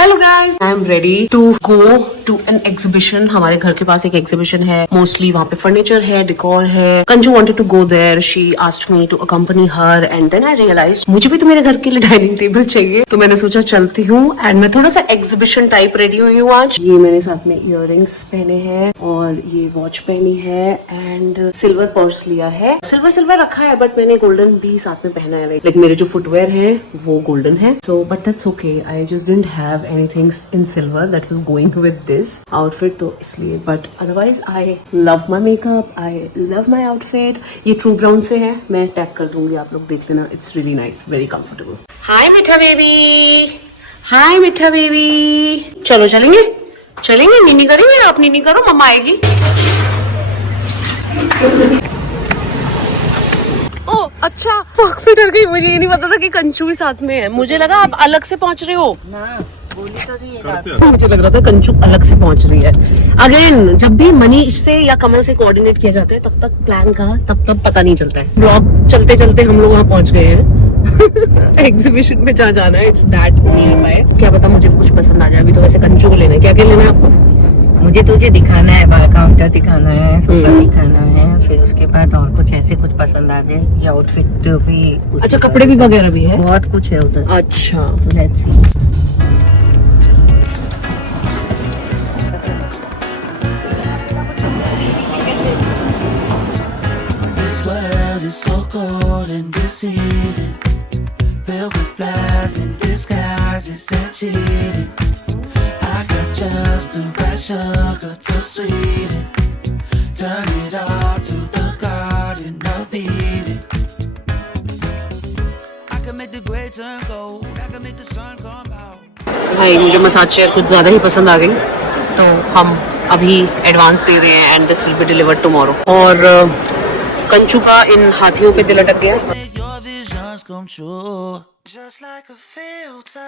Hello guys, I am ready to go to an exhibition. हमारे घर के पास एक एग्जीबिशन है, मोस्टली वहाँ पे फर्नीचर है, डेकोर है। Kanju wanted to go there, she asked me to accompany her and then I realised मुझे भी तो मेरे घर के लिए डाइनिंग टेबल चाहिए, तो मैंने सोचा चलती हूँ। एंड मैं थोड़ा सा एग्जीबिशन टाइप रेडी हुई हूँ आज। ये मैंने साथ में इयररिंग्स पहने हैं और ये वॉच पहनी है एंड सिल्वर पर्स लिया है। सिल्वर रखा है बट मैंने गोल्डन भी साथ में पहना है। लाइक मेरे जो फुटवेयर है वो गोल्डन है, so but that's okay. I just didn't have anything in silver that was going with this outfit, तो इसलिए। But otherwise I love my makeup, I love my outfit. ये ट्रू ब्राउन से है, मैं tag कर दूंगी, आप लोग देख लेना। It's really nice, very comfortable. Hi मीठा बेबी, हाय मीठा बेबी। चलो चलेंगे, नीनी करेंगे। आप नीनी करो, मम्मा आएगी। ओ अच्छा, मैं डर गई। मुझे ये नहीं पता था कि कंचू भी साथ में है। मुझे लगा आप अलग से पहुंच रहे हो ना, बोली तो नहीं। मुझे लग रहा था कंचू अलग से पहुंच रही है। अगेन, जब भी मनीष से या कमल से कोऑर्डिनेट किया जाता है तब तक प्लान का तब पता नहीं चलता है। ब्लॉग चलते चलते हम लोग वहाँ पहुंच गए हैं। एग्जीबिशन में जहाँ जाना है, इट्स दैट नियर बाय। क्या पता मुझे कुछ पसंद आ जाए। अभी तो वैसे कंचू को लेना है। क्या क्या लेना है आपको? मुझे तुझे दिखाना है, बार काउंटर दिखाना है, सोफा दिखाना है, फिर उसके बाद और कुछ ऐसे कुछ पसंद आ जाए। ये आउटफिट भी, अच्छा कपड़े भी वगैरह भी है, बहुत कुछ है उधर। अच्छा let's see. So cold and deceiving, filled with lies and disguises and cheating. I got just the right sugar to sweeten. Turn it all to the garden of Eden. I can make the gray turn gold. I can make the sun come out. भाई मुझे massage chair कुछ ज्यादा ही पसंद आ गई, तो हम अभी advance दे रहे हैं and this will be delivered tomorrow. और कंचू का इन हाथियों पे दिल अटक गया। Make your visions come true. Just like a filter.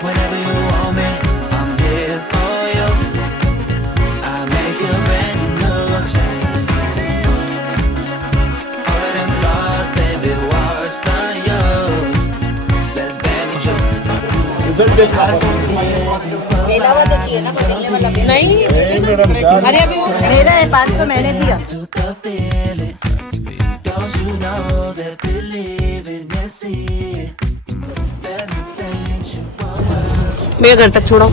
Whenever you want me, I'm here for you. I make you brand new. Just like a filter. All of them flaws, baby, what's the use? Let's bang it true. नहीं अरे अभी मेरा है 500, मैंने दिया। To the feeling. Don't you know that believing is it? Let me paint you a world. मेरे घर तक छोड़ो।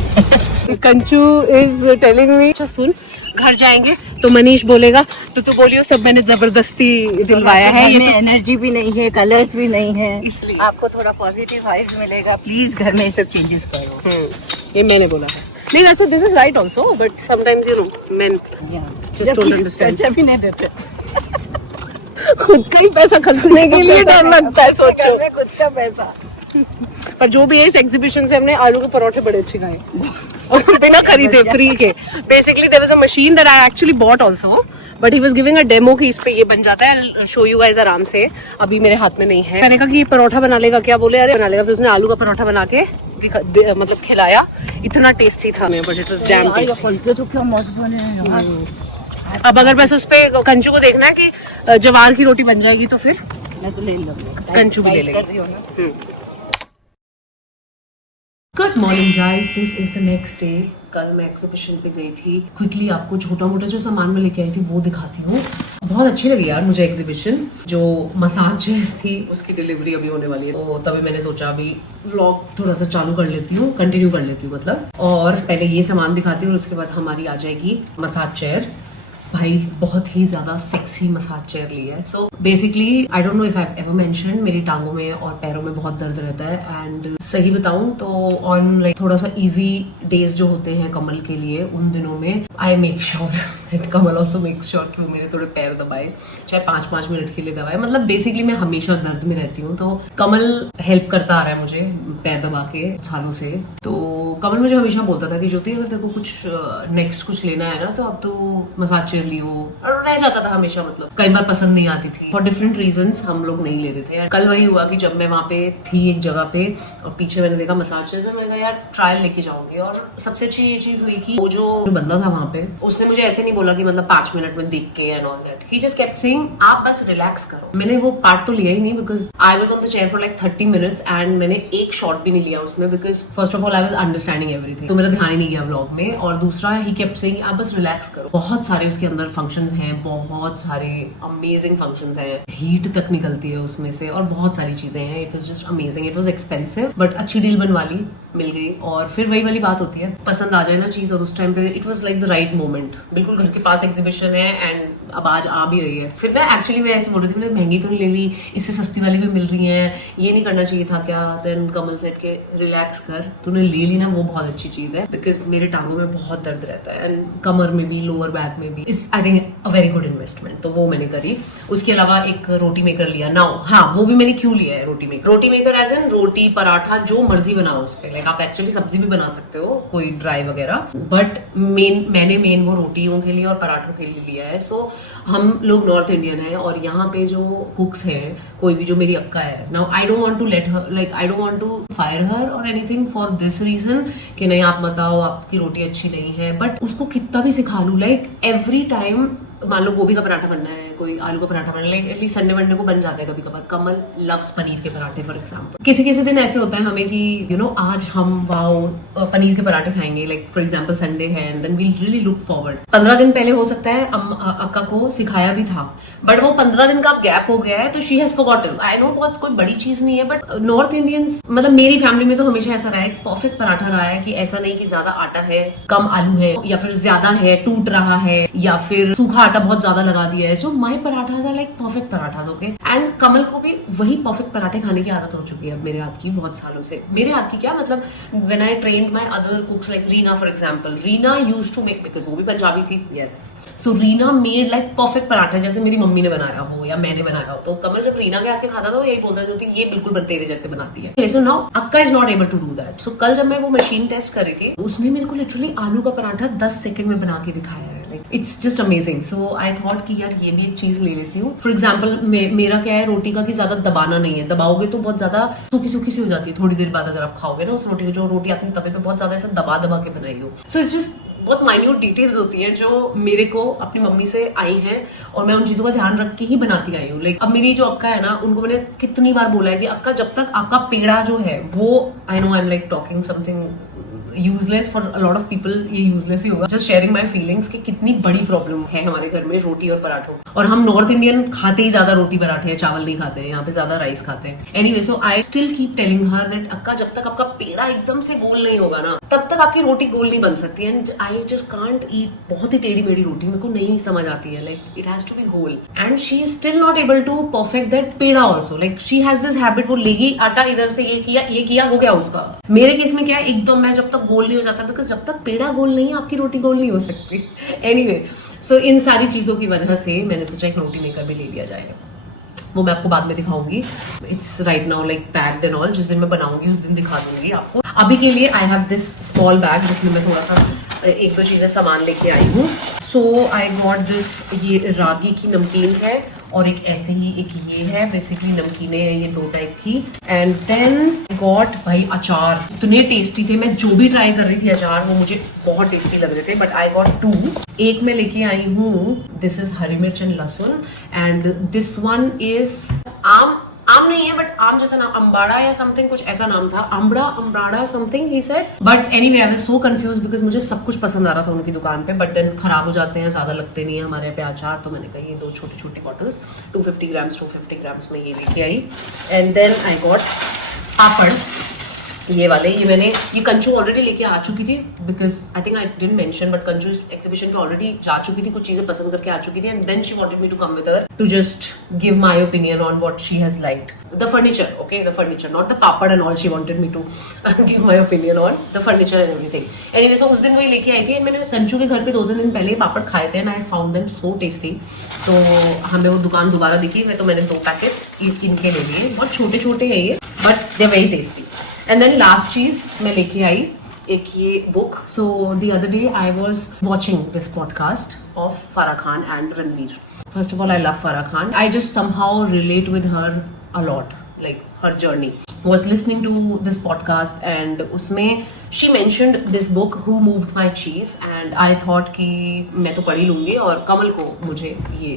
कंचू इज टेलिंग मी, अच्छा सुन, घर जाएंगे तो मनीष बोलेगा तो तू बोलियो सब मैंने जबरदस्ती दिलवाया है। ये में एनर्जी भी नहीं है, कलर्स भी नहीं है, इसलिए आपको थोड़ा पॉजिटिव वाइब्स मिलेगा। प्लीज घर में ये सब चेंजेस करो। ये मैंने बोला है। नहीं वैसे this is right also, but sometimes you know main just don't understand. खर्चा भी नहीं देते, खुद का ही पैसा खर्चने के लिए डर लगता है, सोचो। खुद का पैसा। पर जो भी है, इस एग्जीबिशन से हमने आलू के परोठे बड़े अच्छे खाए और बिना खरीदे, फ्री के। Basically there was a machine that I actually bought also, but he was giving a demo कि इस पे ये बन जाता है। आई शो यू गाइस आराम से, अभी मेरे हाथ में नहीं है। मैंने कहा कि ये परोठा बना लेगा क्या, बोले अरे बना लेगा। फिर उसने आलू का परोठा बना के मतलब खिलाया, इतना टेस्टी था। But it was dam tasty. फुलके तो क्या मस्त बने हैं यार। अब अगर बस उस पे कंचू को देखना है कि जवार की रोटी बन जाएगी तो फिर मैं तो ले लूंगी, कंचू भी ले लेंगे। कर रही हो ना। Good morning guys, this is the next day. कल मैं एग्जीबिशन पे गई थी। क्विकली आपको छोटा मोटा जो सामान मैं लेके आई थी वो दिखाती हूँ। बहुत अच्छी लगी यार मुझे एग्जीबिशन। जो मसाज चेयर थी उसकी डिलीवरी अभी होने वाली है, तो तभी मैंने सोचा अभी व्लॉग थोड़ा सा चालू कर लेती हूँ, कंटिन्यू कर लेती हूँ मतलब। और पहले ये सामान दिखाती हूँ और उसके बाद हमारी आ जाएगी मसाज चेयर। भाई बहुत ही ज्यादा सेक्सी मसाज चेयर ली है। So basically I don't know if I have ever mention, मेरी टांगों में और पैरों में बहुत दर्द रहता है। एंड सही बताऊं तो ऑन लाइक थोड़ा सा इजी डेज जो होते हैं कमल के लिए, उन दिनों में I make sure Kamal also make sure कि वो मेरे थोड़े पैर दबाए, चाहे 5-5 मिनट के लिए दबाए। मतलब बेसिकली मैं हमेशा दर्द में रहती हूँ, तो कमल हेल्प करता आ रहा है मुझे पैर दबा के सालों से। तो कमल मुझे हमेशा बोलता था कि ज्योति अगर तेरे को कुछ नेक्स्ट कुछ लेना है ना तो अब तो मसाज चेयर लियो, और रह जाता था हमेशा। मतलब कई बार पसंद नहीं आती थी, फॉर डिफरेंट रीजंस हम लोग नहीं ले रहे थे। कल वही हुआ कि जब मैं वहाँ पे थी एक जगह पे और पीछे मैंने देखा मसाज चेयर, मैंने कहा यार ट्रायल लेके जाऊंगी। और सबसे अच्छी ये चीज हुई कि वो जो बंदा था वहाँ पे उसने मुझे ऐसे नहीं बोला बोला कि मतलब 5 मिनट में देख के and all that, he just kept saying आप बस रिलैक्स करो। मैंने वो पार्ट तो लिया ही नहीं because I was on the chair for like 30 minutes and मैंने एक शॉट भी नहीं लिया उसमें because first of all I was understanding everything, तो मेरा ध्यान ही नहीं गया व्लॉग में। और दूसरा ही केप्ट सेइंग आप बस रिलैक्स करो। बहुत सारे उसके अंदर फंक्शंस हैं, बहुत सारे अमेजिंग फंक्शंस हैं, हीट तक निकलती है उसमें से और बहुत सारी चीजें हैं। It was just amazing. It was expensive but अच्छी डील बनवाली मिल गई। और फिर वही वाली बात होती है, पसंद आ जाए ना चीज, और उस टाइम पे it was like the right moment. बिल्कुल घर के पास एग्जीबिशन है एंड अब आज आ भी रही है। फिर मैं एक्चुअली मैं ऐसे बोल रही थी मैंने महंगी तो नहीं ले ली, इससे सस्ती वाली भी मिल रही है, ये नहीं करना चाहिए था क्या। देन कमल सेट के रिलैक्स कर, तूने ले ली ना, वो बहुत अच्छी चीज है बिकॉज मेरे टांगों में बहुत दर्द रहता है एंड कमर में भी, लोअर बैक में भी। It's I think a very good investment, तो वो मैंने करी। उसके अलावा एक रोटी मेकर लिया। नाउ हाँ, वो भी मैंने क्यों लिया है roti maker. Roti maker as in roti paratha जो मर्जी बनाओ उस पर, लाइक आप एक्चुअली सब्जी भी बना सकते हो कोई ड्राई वगैरह, बट मैंने मेन वो रोटियों के लिए और पराठों के लिए लिया है। सो हम लोग नॉर्थ इंडियन हैं और यहाँ पे जो कुक्स हैं, कोई भी जो मेरी अक्का है, now I don't want to let her, like I don't want to fire her और एनीथिंग फॉर दिस रीजन कि नहीं आप बताओ आपकी रोटी अच्छी नहीं है, बट उसको कितना भी सिखा लूं, लाइक एवरी टाइम मान लो गोभी का पराठा बनना है, कोई आलू का पराठा बनना है, लाइक एटलीस्ट संडे वनडे को बन जाता है कभी कभार। कमल लव्स पनीर के पराठे फॉर एग्जांपल। किसी किसी दिन ऐसे होता है हमें कि यू नो आज हम वाओ पनीर के पराठे खाएंगे, लाइक फॉर एग्जांपल संडे है and then we really look forward. 15 दिन पहले हो सकता है अक्का को सिखाया भी था बट वो 15 दिन का गैप हो गया है तो she has forgotten. I know बहुत कोई बड़ी चीज नहीं है बट नॉर्थ इंडियंस, मतलब मेरी फैमिली में तो हमेशा ऐसा रहा है, परफेक्ट पराठा रहा है कि ऐसा नहीं कि ज्यादा आटा है, कम आलू है, या फिर ज्यादा है, टूट रहा है, या फिर सूखा आटा बहुत ज्यादा लगा दिया है। So my parathas are like perfect parathas, okay. And Kamal को भी वही परफेक्ट पराठे खाने की आदत हो चुकी है अब मेरे हाथ की बहुत सालों से। मेरे हाथ की क्या मतलब, when I trained my other cooks like Reena for example, Reena used to make, because वो भी पंजाबी थी, yes, so Reena made like perfect paratha जैसे मेरी मम्मी ने बनाया हो या मैंने बनाया हो। तो कमल जब रीना के हाथ के खाता था वो यही बोलता था ये बिल्कुल तेरे जैसे बनाती है। सो नाउ अक्का is not able to do that. So कल जब मैं वो मशीन टेस्ट कर रही थी उसने मेरे को लिटरली आलू का पराठा 10 सेकंड में बना के दिखाया है। It's just amazing. So I thought कि यार ये भी एक चीज ले लेती हूँ। फॉर एग्जाम्पल मेरा क्या है रोटी का कि ज्यादा दबाना नहीं है, दबाओगे तो बहुत ज्यादा सूखी सूखी सी हो जाती है थोड़ी देर बाद अगर आप खाओगे ना उस रोटी को, जो रोटी आपने तवे पे बहुत ज्यादा ऐसा दबा दबा के बनाई हो। सो इट्स जस्ट बहुत माइन्यूट डिटेल्स होती हैं जो मेरे को अपनी मम्मी से आई हैं और मैं उन चीजों का ध्यान रख के ही बनाती आई हूँ। लाइक अब मेरी जो अक्का है ना, उनको मैंने कितनी बार बोला है कि अक्का जब तक आपका पेड़ा जो है वो, I know I am like talking something useless for a lot of people, ये यूजलेस ही होगा, जस्ट शेयरिंग माय फीलिंग्स कि कितनी बड़ी प्रॉब्लम है हमारे घर में रोटी और पराठों। और हम नॉर्थ इंडियन खाते ही ज्यादा रोटी पराठे हैं, चावल नहीं खाते हैं, यहाँ पे ज्यादा राइस खाते हैं। Anyway, so I still keep telling her that अक्का जब तक आपका पेड़ा एकदम से गोल नहीं होगा ना तब तक आपकी रोटी गोल नहीं बन सकती। And I just can't eat बहुत ही टेढ़ी मेढ़ी रोटी, मेरे को नहीं समझ आती है, like it has to be गोल। And she is still not able to perfect that peda also. Like she has this habit, वो लेगी आटा इधर से ये किया हो गया उसका। मेरे केस में क्या है, एकदम मैं जब तक गोल नहीं हो जाता, बिकॉज जब तक पेड़ा गोल नहीं है आपकी रोटी गोल नहीं हो सकती। एनीवे, सो इन सारी चीजों की वजह से मैंने सोचा एक रोटी मेकर भी ले लिया जाएगा। वो मैं आपको बाद में दिखाऊंगी। It's right now like packed and all. जिस दिन मैं बनाऊंगी उस दिन दिखा दूंगी आपको। अभी के लिए I have this small bag जिसमें मैं थोड़ा सा एक दो चीजें सामान लेके आई हूँ। सो आई गॉट दिस, ये रागी की नमकीन है और एक ऐसे ही एक ये है, बेसिकली नमकीने हैं ये 2 टाइप की। एंड देन गॉट भाई अचार, इतने टेस्टी थे। मैं जो भी ट्राई कर रही थी अचार वो मुझे बहुत टेस्टी लग रहे थे, बट आई गॉट 2। एक मैं लेके आई हूँ, दिस इज हरी मिर्च एंड लहसुन, एंड दिस वन इज आम नहीं है बट आम जैसा नाम, अम्बाड़ा या समथिंग कुछ ऐसा नाम था, ambada something he said. But anyway I was so confuse because मुझे सब कुछ पसंद आ रहा था उनकी दुकान पे, बट देन खराब हो जाते हैं, ज्यादा लगते नहीं है हमारे यहाँ पे अचार। तो मैंने कहा ये 2 छोटी छोटी बॉटल्स 250 ग्राम्स में ये लेके आई। And then I got papad, ये वाले, ये कंचू ऑलरेडी लेके आ चुकी थी because I think I didn't mention, but Kanchu exhibition पे ऑलरेडी जा चुकी थी, कुछ चीजें पसंद करके आ चुकी थी। And then she wanted me to come with her to just give my opinion on what she has liked the furniture, okay, the furniture, not the papad and all. She wanted me to give my opinion on the furniture and everything. Anyway, so उस दिन वही लेके आई थी। मैंने कंचू के घर पे 2-3 दिन पहले पापड़ खाए थे and I found them so tasty. तो हमें वो दुकान दोबारा दिखी, तो मैंने 2 पैकेट इनके ले लिए। बहुत छोटे छोटे हैं ये, but they very tasty. And then last चीज मैं लेके आई एक ये book. So the other day I was watching this podcast of Farah Khan and Ranveer. First of all I love Farah Khan, I just somehow relate with her a lot. like her journey. Was listening to this podcast and उसमें she mentioned this book Who Moved My Cheese and I thought कि मैं तो पढ़ ही लूँगी और कमल को मुझे ये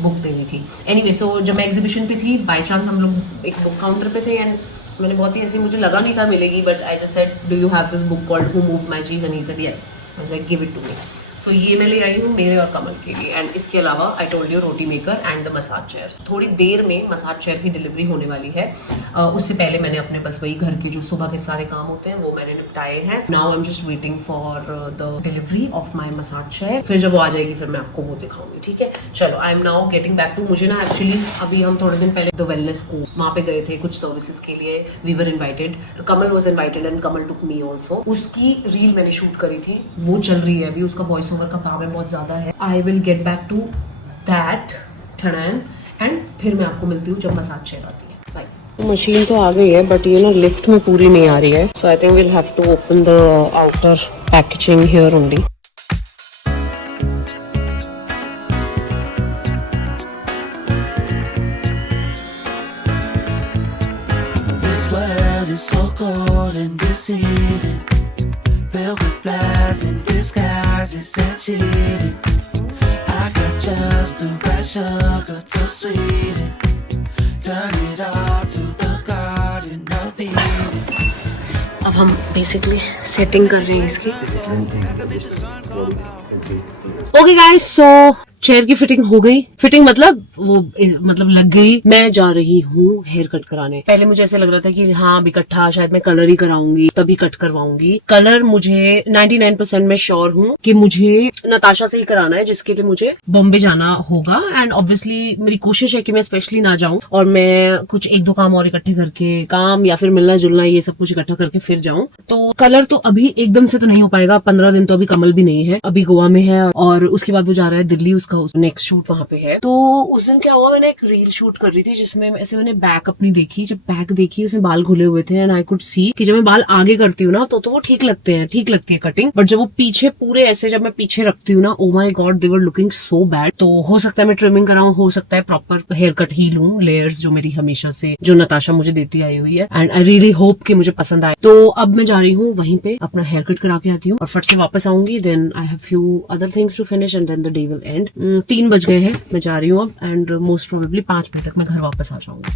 बुक देनी थी. Anyway, so जब मैं एग्जीबिशन पे थी बाई चांस हम लोग एक बुक काउंटर पे थे एंड मैंने बहुत ही ऐसे मुझे लगा नहीं था मिलेगी but I just said do you have this book called who moved my cheese and he said yes. I was like give it to me. So ये मैं ले आई हूँ मेरे और कमल के लिए एंड इसके अलावा I told you roti maker and the massage chairs. थोड़ी देर में मसाज चेयर की डिलीवरी होने वाली है. उससे पहले मैंने अपने बस वही घर के जो सुबह के सारे काम होते हैं वो मैंने निपटाए हैं. Now I am just waiting for the delivery of my massage chair. फिर जब वो आ जाएगी फिर मैं आपको वो दिखाऊंगी. ठीक है चलो I am now getting back to. मुझे ना एक्चुअली अभी हम थोड़े दिन पहले द वेलनेस को वहाँ पे गए थे कुछ सर्विसेज के लिए. We were invited. Kamal was invited and Kamal took me also. उसकी रील मैंने शूट करी थी वो चल रही है अभी. उसका वॉइस ओवर का काम है बहुत ज्यादा है. I will get back to that and फिर मैं आपको मिलती हूँ जब मसाज चेयर आती है. बाय. मशीन तो आ गई है बट ये ना लिफ्ट में पूरी नहीं आ रही है. So I think we'll have to open the outer packaging here only. This world is so cold and deceiving, filled with lies and disguises and cheating. I got just the right sugar to sweeten. Turn it all to the garden of Eden. अब हम basically setting कर रहे हैं इसकी. Okay guys so chair की fitting हो गई. Fitting मतलब लग गई. मैं जा रही हूँ हेयर कट कराने. पहले मुझे ऐसे लग रहा था कि हाँ अब इकट्ठा शायद मैं कलर ही कराऊंगी तभी कट करवाऊंगी. कलर मुझे 99% में श्योर हूँ कि मुझे नताशा से ही कराना है जिसके लिए मुझे बॉम्बे जाना होगा. एंड ऑब्वियसली मेरी कोशिश है कि मैं स्पेशली ना जाऊं और मैं कुछ एक दो काम और इकट्ठे करके काम या फिर मिलना जुलना ये सब कुछ इकट्ठा करके फिर जाऊं. तो कलर तो अभी एकदम से तो नहीं हो पाएगा. 15 दिन तो अभी कमल भी नहीं है. अभी गोवा में है और उसके बाद वो जा रहा है दिल्ली. उसका नेक्स्ट शूट वहां पे है. तो उस दिन क्या हुआ मैंने एक रील शूट कर रही थी जिसमें ऐसे मैंने बैक अपनी देखी. जब बैक देखी उसमें बाल खुले हुए थे एंड आई कुड सी कि जब मैं बाल आगे करती हूँ ना तो वो ठीक लगते हैं. ठीक लगती है कटिंग. बट जब वो पीछे पूरे ऐसे जब मैं पीछे रखती हूँ ना oh my God they were looking so bad. तो हो सकता है मैं ट्रिमिंग कराऊं. हो सकता है प्रॉपर हेयर कट ही लूं. लेयर्स जो मेरी हमेशा से जो नताशा मुझे देती आई हुई है एंड आई रियली होप कि मुझे पसंद आए. तो अब मैं जा रही हूँ वहीं पे अपना हेयर कट करा के आती हूँ और फट से वापस आऊंगी. Then I have few other things to finish and then the day will end. 3 बज गए हैं. मैं जा रही हूँ अब एंड मोस्ट प्रोबेबली 5 बजे तक मैं घर वापस आ जाऊंगी.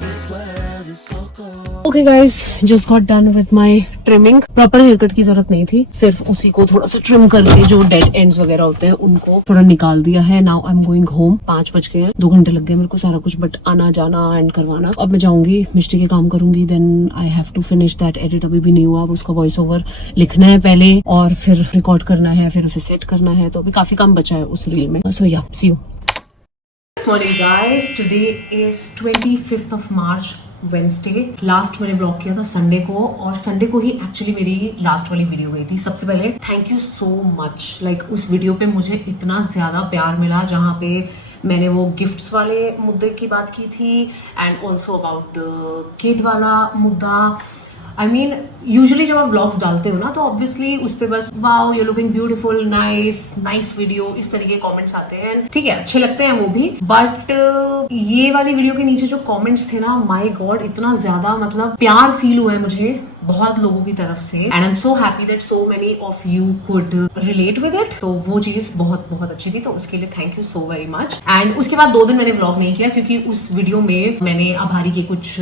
This world is so cold. Okay guys just got done with my trimming. Proper hair cut की जरूरत नहीं थी. सिर्फ उसी को थोड़ा सा ट्रिम करके जो डेड एंड्स वगैरह होते हैं उनको थोड़ा निकाल दिया है. Now I am going home. 5 बज गए हैं. 2 घंटे लग गए मेरे को सारा कुछ बट आना जाना एंड करवाना. अब मैं जाऊंगी मिस्टी के काम करूंगी. Then I have to finish that edit. अभी भी नहीं हुआ. अब उसका वॉइस ओवर लिखना है पहले और फिर रिकॉर्ड करना है फिर उसे सेट करना है. तो अभी काफी काम बचा है उस रील में. So yeah see you. Morning guys. Today is 25th of March Wednesday. Last मैंने ब्लॉग किया था संडे को और संडे को ही एक्चुअली मेरी लास्ट वाली वीडियो गई थी. सबसे पहले thank you so much. Like उस वीडियो पे मुझे इतना ज्यादा प्यार मिला जहाँ पे मैंने वो गिफ्ट्स वाले मुद्दे की बात की थी and also about the kid वाला मुद्दा. आई मीन यूजुअली जब आप व्लॉग्स डालते हो ना तो ऑब्वियसली उस पे बस wow you looking beautiful nice video इस तरीके के कमेंट्स आते हैं. ठीक है अच्छे लगते हैं वो भी बट ये वाली वीडियो के नीचे जो कमेंट्स थे ना माय गॉड इतना ज्यादा मतलब प्यार फील हुआ है मुझे बहुत लोगों की तरफ से and I am so happy that so many of you could relate with it. तो वो चीज बहुत बहुत अच्छी थी. तो उसके लिए thank you so very much. And उसके बाद 2 दिन मैंने व्लॉग नहीं किया क्योंकि उस वीडियो में मैंने आभारी के कुछ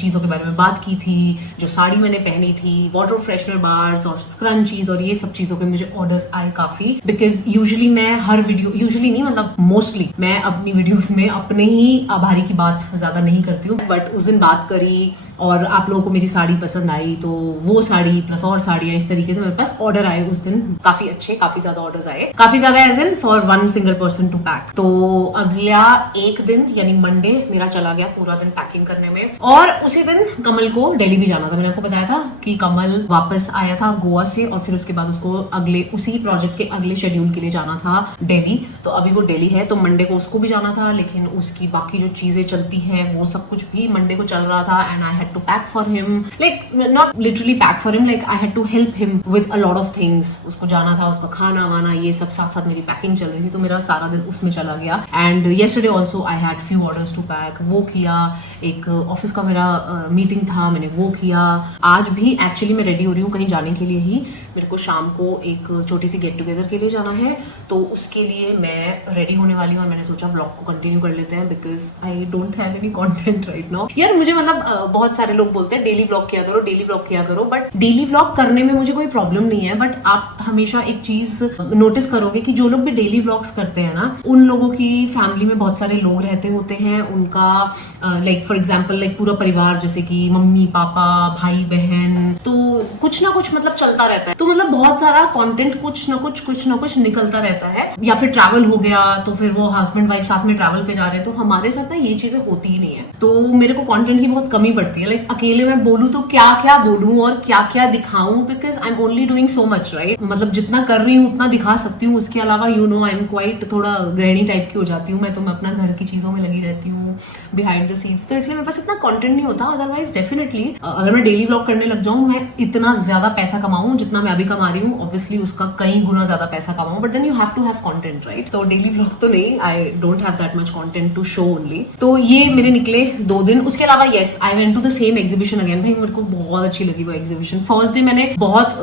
चीजों के बारे में बात की थी. जो साड़ी मैंने पहनी थी वाटर फ्रेशनर बार्स और स्क्रंचीज और ये सब चीजों पे मुझे ऑर्डर्स आए काफी. बिकॉज यूजुअली मैं हर वीडियो यूजुअली नहीं मतलब मोस्टली मैं अपनी वीडियोस में अपने ही आभारी की बात ज्यादा नहीं करती हूँ बट उस दिन बात करी और आप लोगों को मेरी साड़ी पसंद आई तो वो साड़ी प्लस और साड़ियाँ, इस तरीके से मेरे पास ऑर्डर आए उस दिन, काफी अच्छे, काफी ज्यादा ऑर्डर्स आए, काफी ज्यादा as in for one single person to pack. तो अगला एक दिन यानी मंडे मेरा चला गया पूरा दिन पैकिंग करने में। और उसी दिन कमल को दिल्ली भी जाना था। मैंने आपको बताया था कि कमल वापस आया था गोवा से और फिर उसके बाद उसको अगले उसी प्रोजेक्ट के अगले शेड्यूल के लिए जाना था दिल्ली। तो अभी वो दिल्ली है, तो मंडे को उसको भी जाना था, लेकिन उसकी बाकी जो चीजें चलती हैं वो सब कुछ भी मंडे को चल रहा था। And I had to pack for him, like not literally pack for him, like I had to help him with a lot of things. उसको जाना था, उसका खाना वाना ये सब साथ साथ मेरी पैकिंग चल रही थी, तो मेरा सारा दिन उसमें चला गया। And yesterday also I had few orders to pack, वो किया। एक ऑफिस का मेरा मीटिंग था, मैंने वो किया। आज भी एक्चुअली मैं रेडी हो रही हूँ कहीं जाने के लिए ही। मेरे को शाम को एक छोटी सी गेट टुगेदर के लिए जाना है, तो उसके लिए मैं रेडी होने वाली हूँ। और मैंने सोचा व्लॉग को कंटिन्यू कर लेते हैं because I don't have any content right now. यार मुझे मतलब बहुत सारे लोग बोलते हैं डेली व्लॉग किया करो, डेली व्लॉग किया करो, बट डेली व्लॉग करने में मुझे कोई प्रॉब्लम नहीं है। बट आप हमेशा एक चीज नोटिस करोगे कि जो लोग भी डेली व्लॉग्स करते हैं ना, उन लोगों की फैमिली में बहुत सारे लोग रहते होते हैं। उनका लाइक फॉर एग्जाम्पल लाइक पूरा परिवार, जैसे कि मम्मी पापा भाई बहन, तो कुछ ना कुछ मतलब चलता रहता है। तो मतलब बहुत सारा कंटेंट कुछ ना कुछ निकलता रहता है। या फिर ट्रैवल हो गया तो फिर वो हस्बैंड वाइफ साथ में ट्रैवल पे जा रहे हैं, तो हमारे साथ ना ये चीजें होती ही नहीं है। तो मेरे को कंटेंट की बहुत कमी पड़ती है। लाइक अकेले मैं बोलूँ तो क्या क्या बोलूँ और क्या क्या दिखाऊं, because I am only doing so much right. मतलब जितना कर रही हूँ उतना दिखा सकती हूँ, उसके अलावा you know I am quite थोड़ा गृहिणी टाइप की हो जाती हूँ मैं। तो मैं अपना घर की चीजों में लगी रहती हूँ बिहाइंड द सीन्स, तो इसलिए मेरे पास इतना कंटेंट नहीं होता। अदरवाइज डेफिनेटली अगर मैं डेली व्लॉग करने लग जाऊँ, मैं इतना ज्यादा पैसा कमाऊं जितना मैं अभी कमा रही हूँ, ऑब्वियसली उसका कई गुना ज्यादा पैसा कमाऊं, but then you have to have content right. तो डेली व्लॉग तो नहीं, I don't have that much content to show only. तो ये मेरे निकले 2 दिन। उसके अलावा yes I went to the same exhibition again. भाई मेरे को बहुत अच्छी लगी वो एग्जीबिशन। फर्स्ट डे मैंने बहुत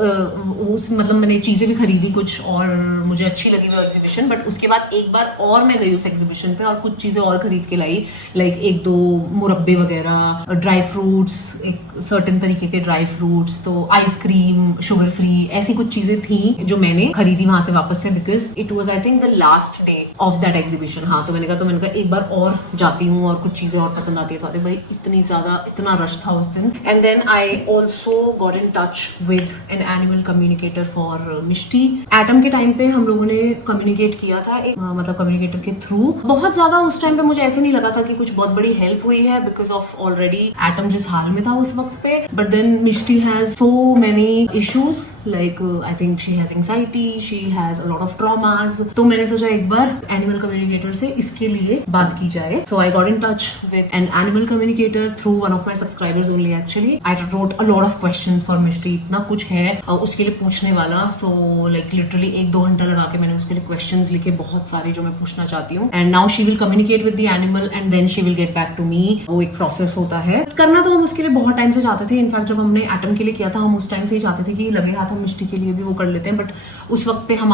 मतलब मैंने चीजें भी खरीदी कुछ और मुझे अच्छी लगी वो एग्जीबिशन, बट उसके बाद एक बार और मैं गई उस एग्जीबिशन पे और कुछ चीजें और खरीद के लाई, लाइक 1-2 मुरब्बे वगैरह, ड्राई फ्रूट्स, एक सर्टेन तरीके के ड्राई फ्रूट्स, तो आइसक्रीम शुगर फ्री, ऐसी कुछ चीजें थी जो मैंने खरीदी वहां से वापस से, because it was I think the last day of that exhibition. हाँ, तो मैंने कहा एक बार और जाती हूँ और कुछ चीजें और पसंद आती है। तो भाई इतना रश था उस दिन। And then I also got in touch with an animal communicator for Mishti. एटम के टाइम पे हम लोगों ने कम्युनिकेट किया था एक मतलब कम्युनिकेटर के थ्रू। बहुत ज्यादा उस टाइम पे मुझे ऐसे नहीं लगा था कि कुछ बहुत बड़ी हेल्प हुई है, बिकॉज ऑफ ऑलरेडी एटम जिस हाल में था उस वक्त पे। But then Mishti has so many issues, like I think she has anxiety, she has a lot of traumas. तो मैंने सोचा एक बार एनिमल कम्युनिकेटर से इसके लिए बात की जाए। So I got in touch with an animal communicator through one of my subscribers only. Actually I wrote a lot of questions for Mishti. इतना कुछ है उसके लिए पूछने वाला। सो लाइक लिटरली 1-2 घंटा लगा के मैंने उसके लिए क्वेश्चंस लिखे, बहुत सारे जो मैं पूछना चाहती हूँ। And now she will communicate with the animal and then she will get back to me. वो एक प्रोसेस होता है करना। तो हम उसके लिए बहुत टाइम से चाहते थे। इनफैक्ट जब हमने एटम के लिए किया था, हम उस टाइम से ही चाहते थे कि लगे हाथ हम मिष्टी के लिए भी वो कर लेते हैं। बट उस वक्त पे हम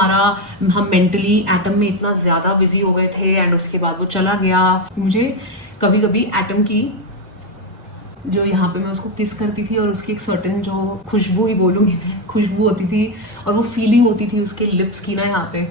मेंटली एटम में इतना ज्यादा बिजी हो गए थे एंड उसके बाद वो चला गया। मुझे कभी कभी एटम की जो यहाँ पे मैं उसको किस करती थी और उसकी एक सर्टेन जो खुशबू ही बोलूँगी मैं, खुशबू होती थी और वो फीलिंग होती थी उसके लिप्स की ना, यहाँ पे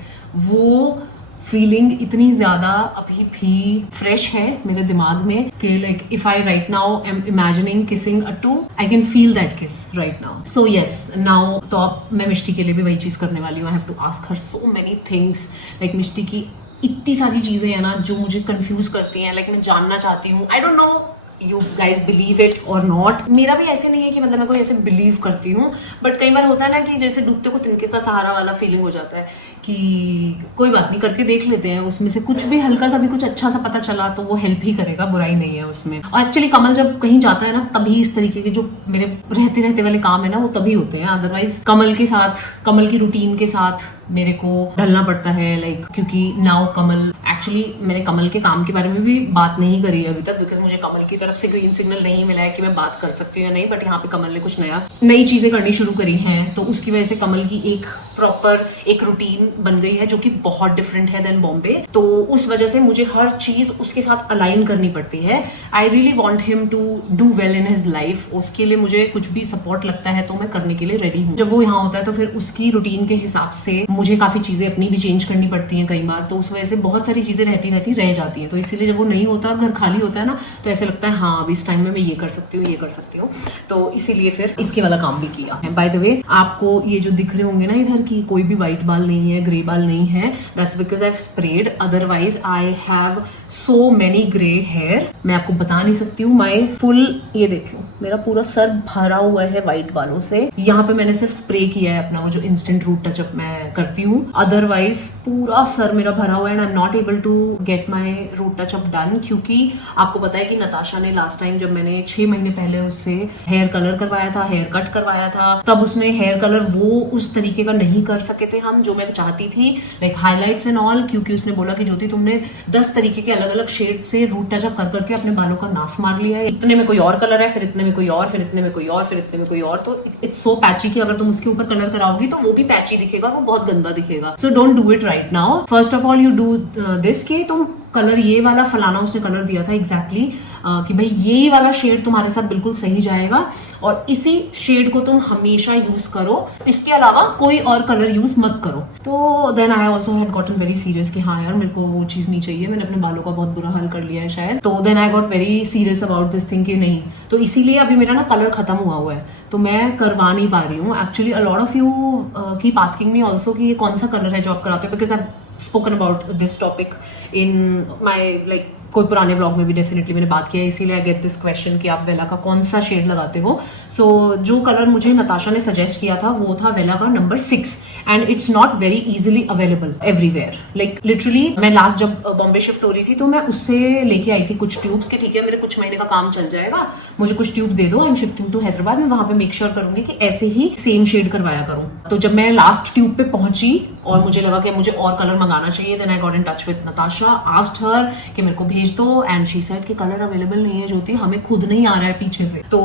वो फीलिंग इतनी ज्यादा अभी भी फ्रेश है मेरे दिमाग में कि like if I right now am imagining kissing a two, I can feel that kiss right now. So yes now तो अब मैं मिष्टी के लिए भी वही चीज करने वाली हूँ। I have to ask her so many things. Like Mishti की इतनी सारी चीजें हैं ना जो मुझे कंफ्यूज करती हैं। लाइक मैं जानना चाहती हूँ, I don't know you guys believe it और नॉट। मेरा भी ऐसे नहीं है कि मतलब मैं कोई ऐसे बिलीव करती हूँ, बट कई बार होता है ना कि जैसे डूबते को तिनके का सहारा वाला फीलिंग हो जाता है कि कोई बात नहीं, करके देख लेते हैं, उसमें से कुछ भी हल्का सा भी कुछ अच्छा सा पता चला तो वो हेल्प ही करेगा, बुराई नहीं है उसमें। और एक्चुअली कमल जब कहीं जाता है ना, तभी इस तरीके के जो मेरे रहते वाले काम है ना वो तभी होते हैं। अदरवाइज कमल के साथ, कमल की रूटीन के साथ मेरे को ढलना पड़ता है। लाइक क्योंकि नाउ कमल, एक्चुअली मैंने कमल के काम के बारे में भी बात नहीं करी है अभी तक, बिकॉज मुझे कमल की तरफ से ग्रीन सिग्नल नहीं मिला है कि मैं बात कर सकती हूँ या नहीं। बट यहाँ पे कमल ने कुछ नई चीजें करनी शुरू करी हैं, तो उसकी वजह से कमल की एक प्रॉपर एक रूटीन बन गई है जो कि बहुत डिफरेंट है देन बॉम्बे। तो उस वजह से मुझे हर चीज उसके साथ अलाइन करनी पड़ती है। I really want him to do well in his life. उसके लिए मुझे कुछ भी सपोर्ट लगता है तो मैं करने के लिए रेडी हूँ। जब वो यहाँ होता है तो फिर उसकी रूटीन के हिसाब से मुझे काफ़ी चीज़ें अपनी भी चेंज करनी पड़ती हैं कई बार, तो उस वजह से बहुत सारी चीज़ें रहती रह जाती हैं। तो इसीलिए जब वो नहीं होता और घर खाली होता है ना, तो ऐसे लगता है हाँ अब इस टाइम में मैं ये कर सकती हूँ, तो इसीलिए फिर इसके वाला काम भी किया है। बाय द वे, आपको ये जो दिख रहे होंगे ना इधर की कोई भी व्हाइट बाल नहीं है, ग्रे बाल नहीं है, that's because I have spread, otherwise I have so many grey hair. मैं आपको बता नहीं सकती हूँ, माई फुल, ये देख लो मेरा पूरा सर भरा हुआ है व्हाइट बालों से। यहाँ पे मैंने सिर्फ स्प्रे किया है अपना वो जो इंस्टेंट रूट टचअप मैं करती हूँ, अदरवाइज पूरा सर मेरा भरा हुआ है and I am not able to get my root touch up done. क्योंकि आपको पता है कि नताशा ने लास्ट टाइम जब मैंने 6 महीने पहले उससे हेयर कलर करवाया था, हेयर कट करवाया था, तब उसने हेयर कलर वो उस तरीके का नहीं कर सके थे हम जो मैं चाहती थी, लाइक हाईलाइट्स एंड ऑल, क्योंकि उसने बोला कि ज्योति तुमने 10 तरीके के अलग अलग शेड से रूट टचअप कर करके अपने बालों का नाश मार लिया है, इतने में कोई और कलर है, फिर इतने में कोई और, फिर इतने में कोई और, फिर इतने में कोई और, तो इट्स सो पैची कि अगर तुम उसके ऊपर कलर कराओगी तो वो भी पैची दिखेगा, वो बहुत गंदा दिखेगा। So don't do it right now. First of all you do this कि तुम कलर ये वाला फलाना उसने कलर दिया था एग्जैक्टली कि भाई ये वाला शेड तुम्हारे साथ बिल्कुल सही जाएगा और इसी शेड को तुम हमेशा यूज करो, इसके अलावा कोई और कलर यूज मत करो। तो then I also had gotten very serious कि हाँ यार मेरे को वो चीज नहीं चाहिए, मैंने अपने बालों का बहुत बुरा हाल कर लिया है शायद। तो then I got very serious about this thing कि नहीं, तो इसीलिए अभी मेरा ना कलर खत्म हुआ है, तो मैं करवा नहीं पा रही हूँ। Actually a lot of you keep asking me also कि ये कौन सा कलर है जो आप कराते हो, because I spoken about this topic in my like कोई पुराने ब्लॉग में भी डेफिनेटली मैंने बात किया है, इसीलिए आई गेट दिस क्वेश्चन कि आप वेला का कौन सा शेड लगाते हो। सो जो कलर मुझे नताशा ने सजेस्ट किया था वो था वेला का number 6 and it's not very easily available everywhere. Like literally मैं लास्ट जब बॉम्बे शिफ्ट हो रही थी तो मैं उससे लेके आई थी कुछ ट्यूब्स के, ठीक है मेरे कुछ महीने का काम चल जाएगा, मुझे कुछ ट्यूब्स दे दो, I am shifting to Hyderabad, मैं वहां पे मेक श्योर करूंगी कि ऐसे ही सेम शेड करवाया करूं। तो जब मैं लास्ट ट्यूब पे पहुंची और मुझे लगा कि मुझे और कलर मंगाना चाहिए, then I got in touch with Natasha, asked her कि मेरे को भेज दो, एंड शी सेड कि कलर अवेलेबल नहीं है ज्योति, हमें खुद नहीं आ रहा है पीछे से। तो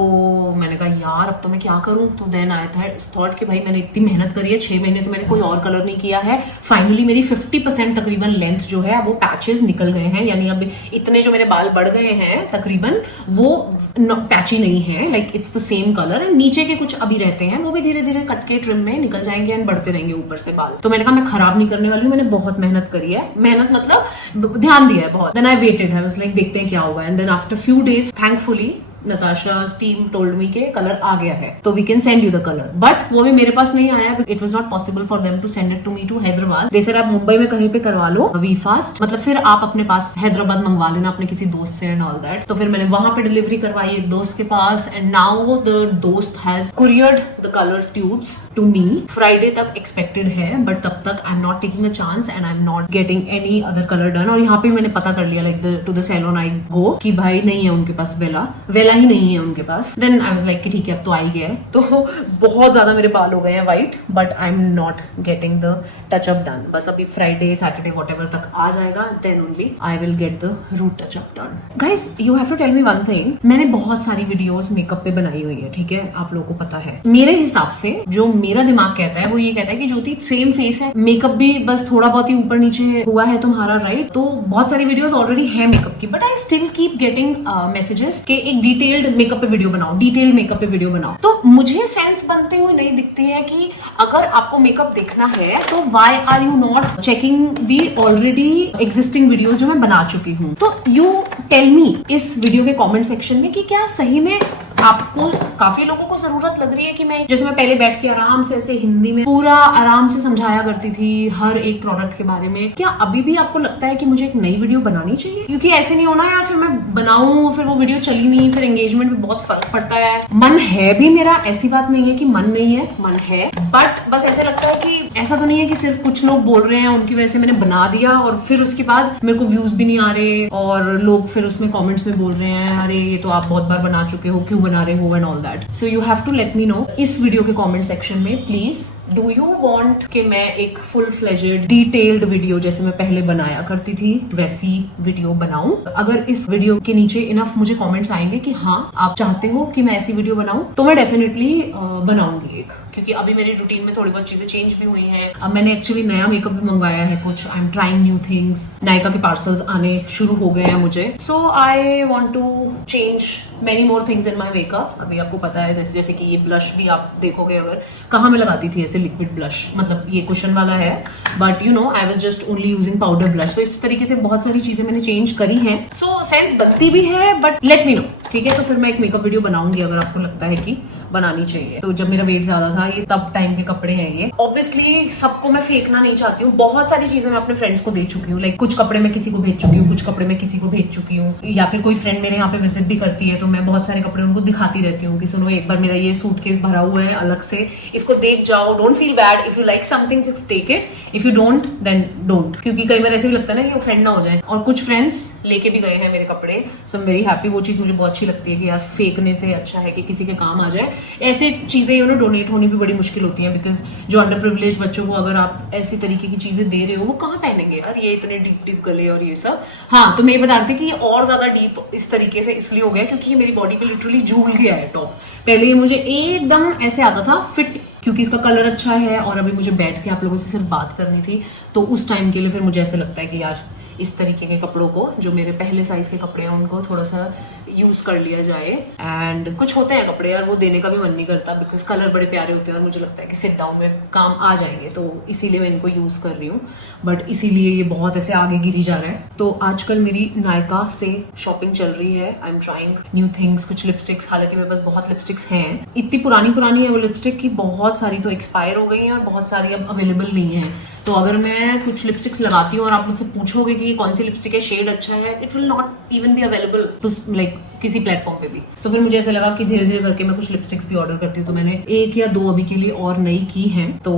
मैंने कहा यार अब तो मैं क्या करूं। तो देन आई थॉट कि भाई मैंने इतनी मेहनत करी है, 6 महीने से मैंने कोई और कलर नहीं किया है, फाइनली मेरी 50% तकरीबन लेंथ जो है वो पैचेस निकल गए हैं, यानी अब इतने जो मेरे बाल बढ़ गए हैं तकरीबन वो पैची नहीं है, like it's the same colour, and नीचे के कुछ अभी रहते हैं वो भी धीरे धीरे कट के ट्रिम में निकल जाएंगे एंड बढ़ते रहेंगे ऊपर से बाल। तो मैंने कहा मैं खराब नहीं करने वाली हूँ, मैंने बहुत मेहनत करी है, मेहनत मतलब ध्यान दिया है बहुत। Then I waited, I was like देखते हैं क्या होगा, and then after few days thankfully Natasha's team told me के कलर आ गया है, तो we can send you the color, but वो भी मेरे पास नहीं आया, it was not possible for them to send it to me to Hyderabad. they said आप मुंबई में कहीं पे करवा लो वी फास्ट, मतलब फिर आप अपने पास हैदराबाद मंगवा लेना अपने किसी दोस्त से एंड ऑल दैट। तो फिर मैंने वहां पे डिलीवरी करवाई एक दोस्त के पास, एंड नाउ द दोस्त has couriered the colour tubes to me. Friday तक एक्सपेक्टेड है, बट तब तक I am not taking a chance and I am not getting any other colour done. और यहाँ पे मैंने पता कर लिया like to the salon I go कि भाई नहीं है उनके पास वेला ही नहीं है उनके पास। देन आई वाज लाइक कि ठीक है अब तो आ ही गया है, तो बहुत ज्यादा मेरे बाल हो गए हैं white, but I am not getting the touch up done. बस अभी फ्राइडे सैटरडे व्हाटएवर तक आ जाएगा, then only I will get the root touch up done. Guys you have to tell me one thing, मैंने बहुत सारी वीडियोस मेकअप पे बनाई हुई है, ठीक है आप लोगों को पता है। मेरे हिसाब से जो मेरा दिमाग कहता है वो ये कहता है कि ज्योति सेम फेस है, मेकअप भी बस थोड़ा बहुत ही ऊपर नीचे हुआ है तुम्हारा, राइट? तो बहुत सारी वीडियोस ऑलरेडी है मेकअप की, but I still keep getting messages कि एक डिटेल्ड मेकअप पे वीडियो बनाओ, डिटेल्ड मेकअप पे वीडियो बनाओ। तो मुझे सेंस बनते हुए नहीं दिखती है कि अगर आपको मेकअप देखना है तो why are you not checking the already existing videos जो मैं बना चुकी हूँ। तो यू टेल मी इस वीडियो के कमेंट सेक्शन में कि क्या सही में आपको, काफी लोगों को जरूरत लग रही है कि मैं जैसे मैं पहले बैठ के आराम से ऐसे हिंदी में पूरा आराम से समझाया करती थी हर एक प्रोडक्ट के बारे में, क्या अभी भी आपको लगता है कि मुझे एक नई वीडियो बनानी चाहिए? क्योंकि ऐसे नहीं होना यार, फिर मैं बनाऊं फिर वो वीडियो चली नहीं, फिर एंगेजमेंट में बहुत फर्क पड़ता है। मन है भी मेरा, ऐसी बात नहीं है कि मन नहीं है, मन है, बट बस ऐसे लगता है कि ऐसा तो नहीं है कि सिर्फ कुछ लोग बोल रहे हैं उनकी वजह से मैंने बना दिया और फिर उसके बाद मेरे को व्यूज भी नहीं आ रहे और लोग फिर उसमें कमेंट्स में बोल रहे हैं अरे ये तो आप बहुत बार बना चुके हो, क्यों बना रहे हो and all that. So you have to let me know इस वीडियो के कमेंट सेक्शन में प्लीज, डू यू वॉन्ट कि मैं एक फुल फ्लेजेड डिटेल्ड वीडियो जैसे मैं पहले बनाया करती थी वैसी वीडियो बनाऊं? अगर इस वीडियो के नीचे इनफ मुझे कमेंट्स आएंगे कि हाँ आप चाहते हो कि मैं ऐसी वीडियो बनाऊं, तो मैं डेफिनेटली बनाऊंगी एक, क्योंकि अभी मेरी रूटीन में थोड़ी बहुत चीजें चेंज भी हुई हैं। अब मैंने एक्चुअली नया मेकअप भी मंगवाया है कुछ, I am trying new things, Nykaa के पार्सल्स आने शुरू हो गए हैं मुझे, so I want to change many more things in my makeup. अभी आपको पता है जैसे कि ये ब्लश भी आप देखोगे अगर, कहाँ मैं लगाती थी से लिक्विड ब्लश, मतलब ये कुशन वाला है, but you know I was just only using powder blush. तो इस तरीके से बहुत सारी चीजें मैंने चेंज करी हैं। सो सेंस बनती भी है, बट लेट मी नो, ठीक है। तो फिर मैं एक मेकअप वीडियो बनाऊंगी अगर आपको लगता है कि बनानी चाहिए। तो जब मेरा वेट ज्यादा था, ये तब टाइम के कपड़े हैं ये। ऑब्वियसली सबको मैं फेंकना नहीं चाहती हूँ, बहुत सारी चीजें मैं अपने फ्रेंड्स को दे चुकी हूँ। लाइक कुछ कपड़े मैं किसी को भेज चुकी हूँ, कुछ कपड़े मैं किसी को भेज चुकी हूँ, या फिर कोई फ्रेंड मेरे यहाँ पे विजिट भी करती है तो मैं बहुत सारे कपड़े उनको दिखाती रहती हूँ कि सुनो एक बार मेरा ये सूटकेस भरा हुआ है अलग से, इसको देख जाओ, don't feel bad, if you like something just take it, if you don't then don't. क्योंकि कई बार ऐसे भी लगता है ना कि वो फ्रेंड ना हो जाए। और कुछ फ्रेंड्स लेके भी गए हैं मेरे कपड़े, सो आई एम वेरी हैप्पी। वो चीज मुझे बहुत अच्छी लगती है कि यार फेंकने से अच्छा है कि किसी के काम आ जाए। ऐसे चीजें यू नो डोनेट होनी भी बड़ी मुश्किल होती है, बिकॉज जो अंडर प्रिविलेज बच्चों को अगर आप ऐसी तरीके की चीजें दे रहे हो, वो कहाँ पहनेंगे यार ये इतने डीप डीप गले और ये सब। हाँ, तो मैं बता रही थी कि ये और ज्यादा डीप इस तरीके से इसलिए हो गया क्योंकि ये मेरी बॉडी पे लिटरली झूल गया है टॉप। पहले ये मुझे एकदम ऐसे आता था फिट, क्योंकि इसका कलर अच्छा है और अभी मुझे बैठ के आप लोगों से सिर्फ बात करनी थी, तो उस टाइम के लिए फिर मुझे ऐसे लगता है कि यार इस तरीके के कपड़ों को, जो मेरे पहले साइज के कपड़े हैं, उनको थोड़ा सा यूज कर लिया जाए। एंड कुछ होते हैं कपड़े यार वो देने का भी मन नहीं करता, बिकॉज कलर बड़े प्यारे होते हैं और मुझे लगता है कि सिट डाउन में काम आ जाएंगे, तो इसीलिए मैं इनको यूज कर रही हूँ। बट इसीलिए ये बहुत ऐसे आगे गिरी जा रहा है। तो आजकल मेरी नायका से शॉपिंग चल रही है। आई एम ट्राइंग न्यू थिंग्स, कुछ लिपस्टिक्स, हालांकि मेरे पास बहुत लिपस्टिक्स हैं, इतनी पुरानी है वो लिपस्टिक की बहुत सारी तो एक्सपायर हो गई हैं और बहुत सारी अब अवेलेबल नहीं है। तो अगर मैं कुछ लिपस्टिक्स लगाती हूँ और आप मुझसे पूछोगे कि कौन सी लिपस्टिक है, शेड अच्छा है, it will not even be available to like किसी प्लेटफॉर्म पे भी। तो फिर मुझे ऐसा लगा कि धीरे धीरे करके मैं कुछ लिपस्टिक्स भी ऑर्डर करती हूँ। तो मैंने 1 या 2 अभी के लिए और नई की हैं। तो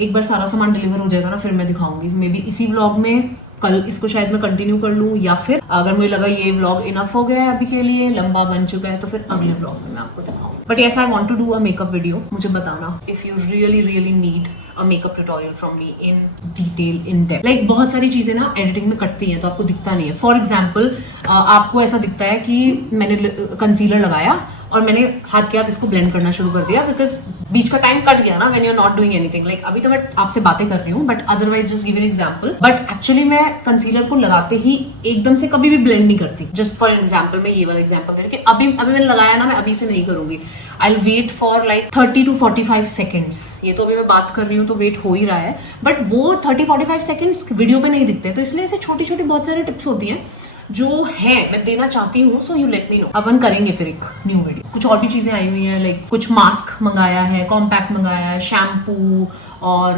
एक बार सारा सामान डिलीवर हो जाएगा ना, फिर मैं दिखाऊंगी मे बी इसी व्लॉग में। कल इसको शायद मैं कंटिन्यू कर लूँ, या फिर अगर मुझे लगा ये व्लॉग इनफ हो गया है अभी के लिए, लंबा बन चुका है, तो फिर अगले व्लॉग में मैं आपको दिखाऊंगी। But yes, I want to do a makeup video. मुझे बताना if you really need a makeup tutorial from me in detail, in depth. Like बहुत सारी चीजें ना एडिटिंग में कटती हैं तो आपको दिखता नहीं है। फॉर एग्जाम्पल आपको ऐसा दिखता है कि मैंने कंसीलर लगाया और मैंने हाथ के हाथ इसको ब्लेंड करना शुरू कर दिया, बिकॉज बीच का टाइम कट गया ना when you are not doing anything. Like अभी तो मैं आपसे बातें कर रही हूँ, but otherwise just give an example. But actually मैं कंसीलर को लगाते ही एकदम से कभी भी ब्लेंड नहीं करती। जस्ट फॉर एग्जाम्पल मैं ये वाला एग्जाम्पल दे रही हूँ कि अभी मैंने लगाया ना, मैं अभी से नहीं करूंगी। I wait for like 30 to 45 seconds. ये तो अभी मैं बात कर रही हूँ तो वेट हो ही रहा है, बट वो 30-45 सेकेंड्स वीडियो पे नहीं दिखते। तो इसलिए ऐसे छोटी छोटी बहुत सारी टिप्स होती हैं जो है मैं देना चाहती हूँ। So you let me know. अपन करेंगे फिर एक न्यू वीडियो। कुछ और भी चीजें आई हुई हैं, लाइक कुछ मास्क मंगाया है, कॉम्पैक्ट मंगाया है, शैम्पू और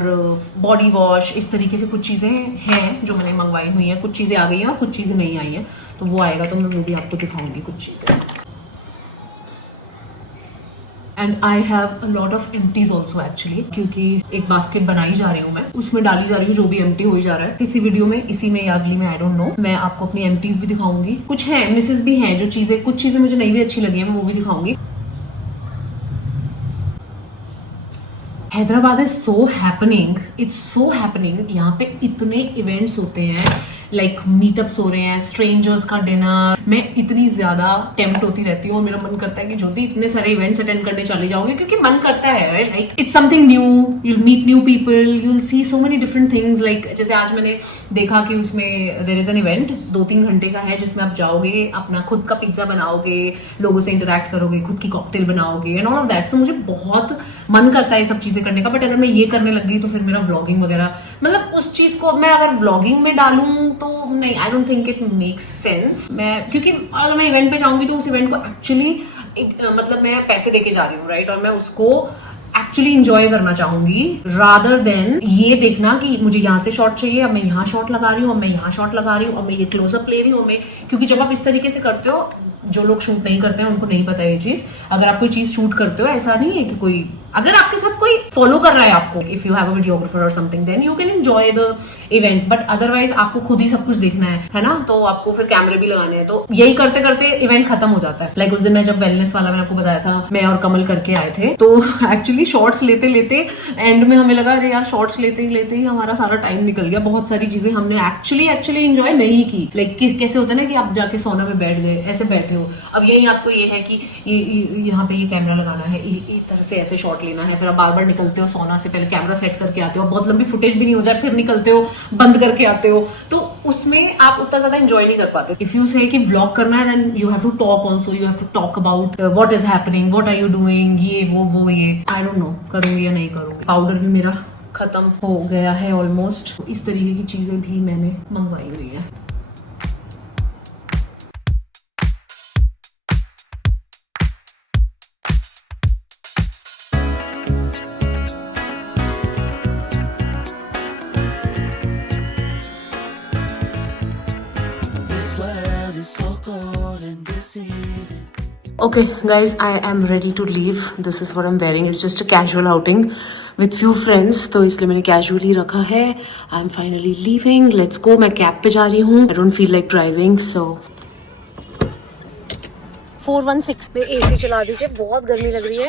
बॉडी वॉश, इस तरीके से कुछ चीजें हैं जो मैंने मंगवाई हुई हैं। कुछ चीजें आ गई हैं और कुछ चीजें नहीं आई हैं, तो वो आएगा तो मैं वो भी आपको दिखाऊंगी कुछ चीजें। And I have a lot of empties also actually, क्योंकि एक बास्केट बनाई जा रही हूँ मैं, उसमें डाली जा रही हूँ जो भी एम्प्टी हो जा रहा है किसी वीडियो में, इसी में या अगली में, आई डोंट नो। मैं आपको अपनी एम्प्टीज भी दिखाऊंगी। कुछ है मिसेस भी हैं जो चीजें, कुछ चीजें मुझे नहीं भी अच्छी लगी है, मैं वो भी दिखाऊंगी। Hyderabad is so happening, it's so happening. यहाँ पे इतने इवेंट्स होते हैं, लाइक मीटअप्स हो रहे हैं, स्ट्रेंजर्स का डिनर। मैं इतनी ज्यादा टेम्प्ट होती रहती हूँ और मेरा मन करता है कि ज्योति इतने सारे इवेंट्स अटेंड करने चले जाओगे, क्योंकि मन करता है right, like it's something new, you'll meet new people, you'll see so many different things. Like जैसे आज मैंने देखा कि उसमें देयर इज एन इवेंट 2-3 घंटे का है, जिसमें आप जाओगे, अपना खुद का पिज्जा बनाओगे, लोगों से इंटरेक्ट करोगे, खुद की कॉकटेल बनाओगे एंड ऑल ऑफ दैट। सो मुझे बहुत मन करता है ये सब चीजें करने का। बट अगर मैं ये करने लग गई तो फिर मेरा व्लॉगिंग वगैरह, मतलब उस चीज को मैं अगर व्लॉगिंग में डालूं तो नहीं, I don't think it makes sense. मैं क्योंकि अगर मैं इवेंट पे जाऊंगी तो उस इवेंट को एक्चुअली मतलब मैं पैसे देके जा रही हूँ राइट, और मैं उसको एक्चुअली इंजॉय करना चाहूंगी, रादर देन ये देखना कि मुझे यहाँ से शॉट चाहिए, अब मैं यहाँ शॉट लगा रही हूँ, अब मैं यहाँ शॉट लगा रही हूँ, अब मैं ये क्लोजअप ले रही हूँ मैं। क्योंकि जब आप इस तरीके से करते हो, जो लोग शूट नहीं करते हैं उनको नहीं पता ये चीज। अगर आप कोई चीज शूट करते हो, ऐसा नहीं है कि कोई, अगर आपके साथ कोई फॉलो कर रहा है आपको, if you have a videographer और something, then you can enjoy the event. But otherwise आपको खुद ही सब कुछ देखना है ना, तो आपको फिर कैमरे भी लगाने हैं, तो यही करते करते इवेंट खत्म हो जाता है। लाइक उस दिन मैं जब वेलनेस वाला मैंने आपको बताया था, मैं और कमल करके आए थे, तो एक्चुअली शॉर्ट्स लेते लेते एंड में हमें लगा अरे यार शॉर्ट्स लेते ही हमारा सारा टाइम निकल गया। बहुत सारी चीजें हमने एक्चुअली एंजॉय नहीं की। लाइक कैसे होता है ना कि आप जाके सोना में बैठ गए, ऐसे बैठे हो, अब यही आपको ये है कि ये यहाँ पे ये कैमरा लगाना है, इस तरह से ऐसे शॉट लेना है, फिर आप बार बार निकलते हो सोना से पहले, कैमरा सेट करके आते हो, बहुत लंबी फुटेज भी नहीं हो जाए, फिर निकलते हो बंद करके आते हो, तो उसमें आप उतना ज्यादा एंजॉय नहीं कर पाते। इफ यू से कि व्लॉग करना है, then you have to talk also, you have to talk about what is happening, what are you doing, ये वो ये। आई डोंट नो करूंगी या नहीं करूंगी। पाउडर भी मेरा खत्म हो गया है ऑलमोस्ट। इस तरीके की चीजें भी मैंने मंगवाई हुई है। This world is so cold and deceiving. Okay guys, I am ready to leave. This is what I'm wearing. It's just a casual outing with few friends, तो इसलिए मैंने casually रखा है। I'm finally leaving. Let's go. मैं cab पे जा रही हूँ। I don't feel like driving, so 416 पे AC चला दीजिए, बहुत गर्मी लग रही है।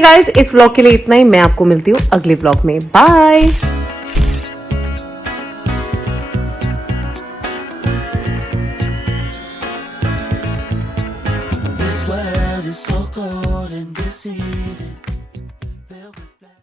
Guys, इस व्लॉग के लिए इतना ही। मैं आपको मिलती हूँ अगले व्लॉग में। बाय।